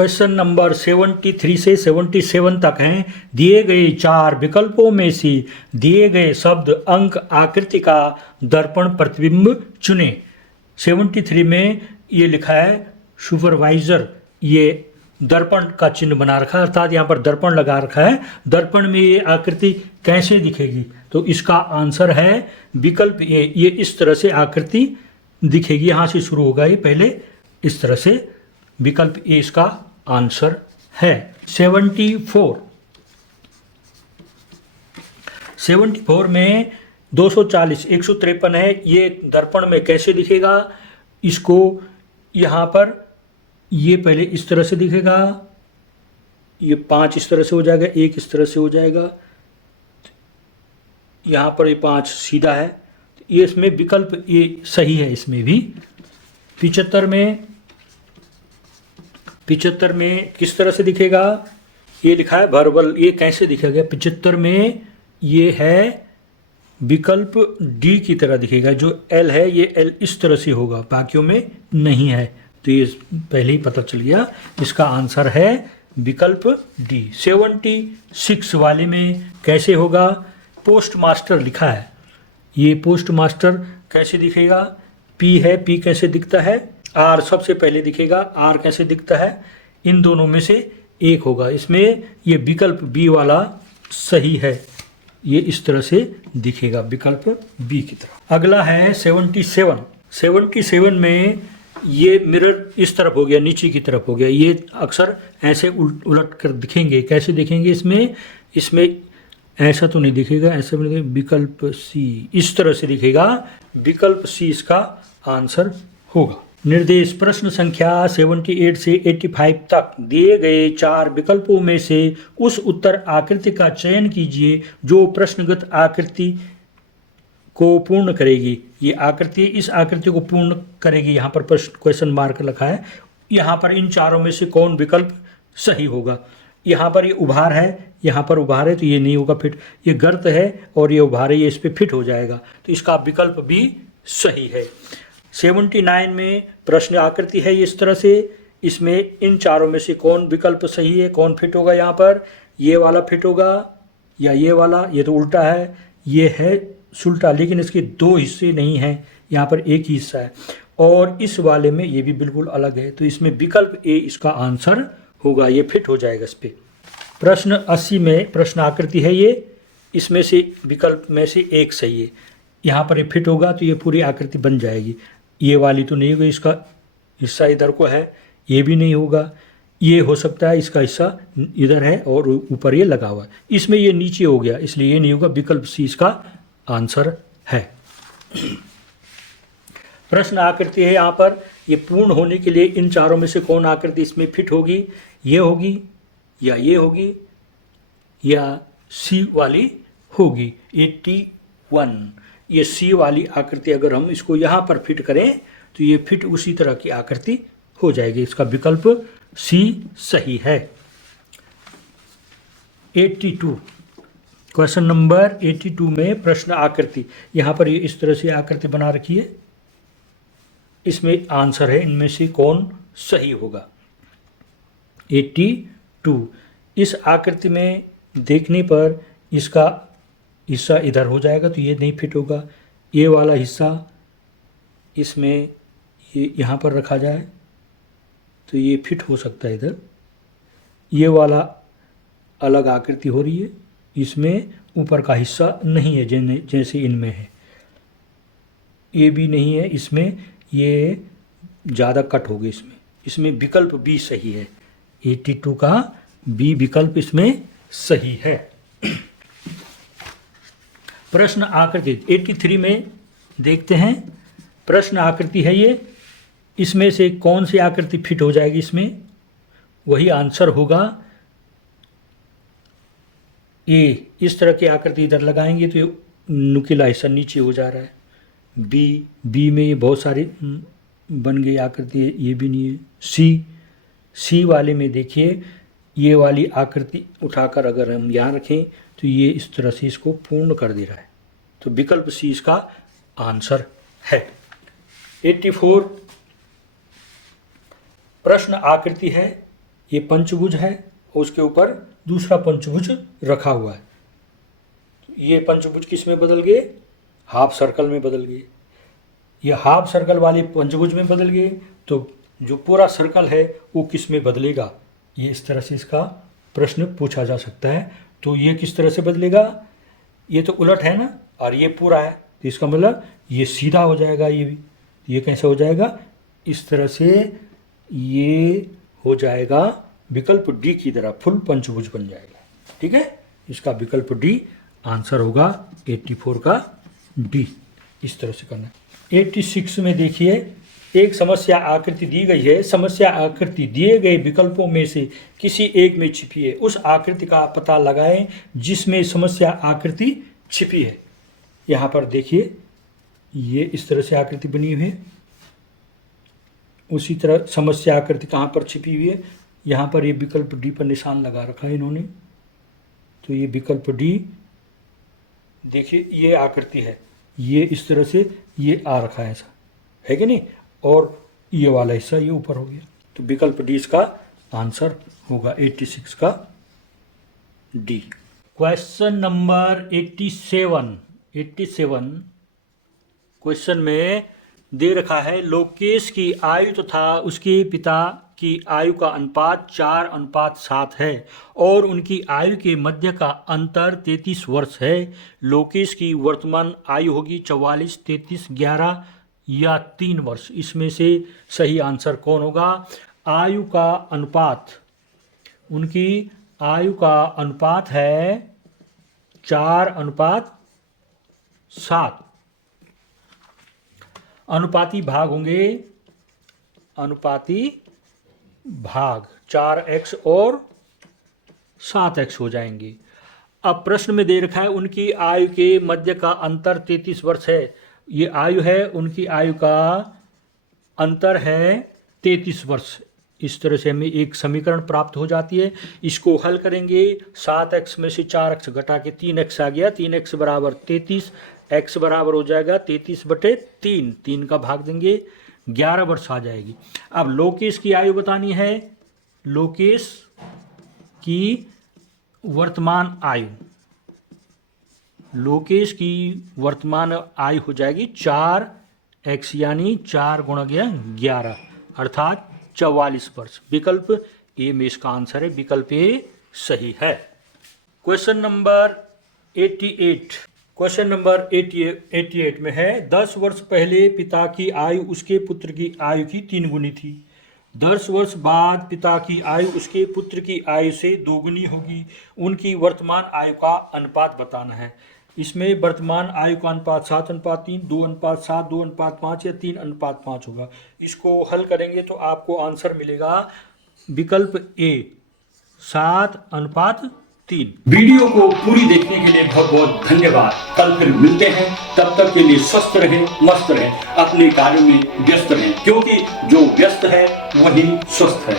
Question number 73 से 77 तक हैं। दिए गए 4 विकल्पों में से दिए गए शब्द अंक आकृति का दर्पण प्रतिबिंब चुनें। 73 में ये लिखा है सुपरवाइजर, ये दर्पण का चिन्ह बना रखा है, अर्थात यहाँ पर दर्पण लगा रखा है। दर्पण में ये आकृति कैसे दिखेगी, तो इसका आंसर है विकल्प ए। ये इस तरह से आकृति दिखेगी, यहाँ से शुरू होगा ये पहले इस तरह से। विकल्प ए इसका आंसर है। 74 में 240 153 है। ये दर्पण में कैसे दिखेगा, इसको यहाँ पर ये पहले इस तरह से दिखेगा, ये 5 इस तरह से हो जाएगा, 1 इस तरह से हो जाएगा, यहाँ पर ये 5 सीधा है। ये इसमें विकल्प ये सही है। इसमें भी 75 में किस तरह से दिखेगा, ये लिखा है वर्बल, ये कैसे दिखेगा। 75 में ये है विकल्प डी की तरह दिखेगा। जो एल है ये एल इस तरह से होगा, बाकियों में नहीं है, तो ये पहले ही पता चल गया। इसका आंसर है विकल्प डी। 76 वाले में कैसे होगा, पोस्ट मास्टर लिखा है। ये पोस्ट मास्टर कैसे दिखेगा, पी है, पी कैसे दिखता है, आर सबसे पहले दिखेगा, आर कैसे दिखता है, इन दोनों में से एक होगा। इसमें ये विकल्प बी वाला सही है, ये इस तरह से दिखेगा, विकल्प बी की तरह। अगला है 77 में ये मिरर इस तरफ हो गया, नीचे की तरफ हो गया। ये अक्सर ऐसे उलट कर दिखेंगे, कैसे दिखेंगे, इसमें ऐसा तो नहीं दिखेगा, ऐसा भी नहीं, विकल्प सी इस तरह से दिखेगा। विकल्प सी इसका आंसर होगा। निर्देश प्रश्न संख्या 78 से 85 तक दिए गए 4 विकल्पों में से उस उत्तर आकृति का चयन कीजिए जो प्रश्नगत आकृति को पूर्ण करेगी। ये आकृति इस आकृति को पूर्ण करेगी। यहाँ पर क्वेश्चन मार्क लिखा है। यहाँ पर इन चारों में से कौन विकल्प सही होगा। यहाँ पर ये उभार है, यहाँ पर उभार है, तो ये नहीं होगा फिट। ये गर्त है और ये उभार है, ये इस पर फिट हो जाएगा, तो इसका विकल्प भी सही है। 79 में प्रश्न आकृति है इस तरह से। इसमें इन चारों में से कौन विकल्प सही है, कौन फिट होगा। यहाँ पर ये वाला फिट होगा या ये वाला, ये तो उल्टा है, ये है सुल्टा, लेकिन इसके 2 हिस्से नहीं हैं, यहाँ पर एक ही हिस्सा है। और इस वाले में ये भी बिल्कुल अलग है, तो इसमें विकल्प ए इसका आंसर होगा, ये फिट हो जाएगा इस पर। प्रश्न 80 में प्रश्न आकृति है ये, इसमें से विकल्प में से एक सही है। यहाँ पर ये फिट होगा तो ये पूरी आकृति बन जाएगी। ये वाली तो नहीं होगी, इसका हिस्सा इधर को है, ये भी नहीं होगा। ये हो सकता है इसका हिस्सा इधर है और ऊपर ये लगा हुआ है, इसमें ये नीचे हो गया, इसलिए ये नहीं होगा। विकल्प सी इसका आंसर है। प्रश्न आकृति है यहाँ पर, ये पूर्ण होने के लिए इन चारों में से कौन आकृति इसमें फिट होगी। ये होगी या ये होगी या सी वाली होगी। 81 ये सी वाली आकृति अगर हम इसको यहाँ पर फिट करें तो ये फिट उसी तरह की आकृति हो जाएगी। इसका विकल्प सी सही है। 82 क्वेश्चन नंबर 82 में प्रश्न आकृति, यहाँ पर ये इस तरह से आकृति बना रखी है। इसमें आंसर है इनमें से कौन सही होगा। 82 इस आकृति में देखने पर इसका हिस्सा इधर हो जाएगा, तो ये नहीं फिट होगा। ये वाला हिस्सा इसमें ये यहाँ पर रखा जाए तो ये फिट हो सकता है इधर। ये वाला अलग आकृति हो रही है, इसमें ऊपर का हिस्सा नहीं है जैसे इनमें है। ये भी नहीं है, इसमें ये ज़्यादा कट हो गई। इसमें विकल्प बी सही है। 82 का बी विकल्प इसमें सही है। प्रश्न आकृति 83 में देखते हैं। प्रश्न आकृति है ये, इसमें से कौन सी आकृति फिट हो जाएगी, इसमें वही आंसर होगा ए। इस तरह की आकृति इधर लगाएंगे तो ये नुकीला हिस्सा नीचे हो जा रहा है। बी में ये बहुत सारी बन गई आकृति, ये भी नहीं है। सी वाले में देखिए, ये वाली आकृति उठाकर अगर हम यहाँ रखें तो ये इस तरह से इसको पूर्ण कर दे रहा है, तो विकल्प सी इसका आंसर है। 84 प्रश्न आकृति है, ये पंचभुज है और उसके ऊपर दूसरा पंचभुज रखा हुआ है। ये पंचभुज किस में बदल गए? हाफ सर्कल में बदल गए। ये हाफ सर्कल वाली पंचभुज में बदल गए, तो जो पूरा सर्कल है वो किस में बदलेगा? ये इस तरह से इसका प्रश्न पूछा जा सकता है। तो ये किस तरह से बदलेगा? ये तो उलट है ना, और ये पूरा है, तो इसका मतलब ये सीधा हो जाएगा। ये भी, ये कैसे हो जाएगा? इस तरह से ये हो जाएगा विकल्प डी की तरह, फुल पंचभुज बन जाएगा। ठीक है, इसका विकल्प डी आंसर होगा 84 का डी। इस तरह से करना है। 86 में देखिए, एक समस्या आकृति दी गई है। समस्या आकृति दिए गए विकल्पों में से किसी एक में छिपी है। उस आकृति का पता लगाएं जिसमें समस्या आकृति छिपी है। यहाँ पर देखिए, ये इस तरह से आकृति बनी हुई है। उसी तरह समस्या आकृति कहाँ पर छिपी हुई है? यहाँ पर ये विकल्प डी पर निशान लगा रखा है इन्होंने। तो ये विकल्प डी, देखिए ये आकृति है, ये इस तरह से ये आ रखा है, ऐसा है कि नहीं, और ये वाला हिस्सा ये ऊपर हो गया। तो विकल्प डी इसका आंसर होगा 86 का डी। क्वेश्चन नंबर 87 क्वेश्चन में दे रखा है लोकेश की आयु तथा उसके पिता की आयु का अनुपात 4:7 है और उनकी आयु के मध्य का अंतर 33 वर्ष है। लोकेश की वर्तमान आयु होगी 44, 33, 11 या 3 वर्ष। इसमें से सही आंसर कौन होगा? आयु का अनुपात, उनकी आयु का अनुपात है 4:7। अनुपाती भाग होंगे, अनुपाती भाग 4x और 7x हो जाएंगे। अब प्रश्न में दे रखा है उनकी आयु के मध्य का अंतर 33 वर्ष है। ये आयु है, उनकी आयु का अंतर है 33 वर्ष। इस तरह से हमें एक समीकरण प्राप्त हो जाती है। इसको हल करेंगे, 7x में से 4x घटा के 3x आ गया, 3x बराबर 33, x बराबर हो जाएगा 33/3, 3 का भाग देंगे 11 वर्ष आ जाएगी। अब लोकेश की आयु बतानी है, लोकेश की वर्तमान आयु, लोकेश की वर्तमान आयु हो जाएगी 4x यानी 4 गुणा 11 अर्थात 44 वर्ष। विकल्प ए में इसका आंसर है, विकल्प ए सही है। क्वेश्चन नंबर 88 में है 10 वर्ष पहले पिता की आयु उसके पुत्र की आयु की 3 गुनी थी। 10 वर्ष बाद पिता की आयु उसके पुत्र की आयु से 2 गुनी होगी। उनकी वर्तमान आयु का अनुपात बताना है। इसमें वर्तमान आयु का अनुपात 7:3, 2:7, 2:5 या 3:5 होगा। इसको हल करेंगे तो आपको आंसर मिलेगा विकल्प ए 7:3। वीडियो को पूरी देखने के लिए बहुत बहुत धन्यवाद। कल फिर मिलते हैं, तब तक के लिए स्वस्थ रहें, मस्त रहें, अपने कार्यों में व्यस्त रहें, क्योंकि जो व्यस्त है वही स्वस्थ है।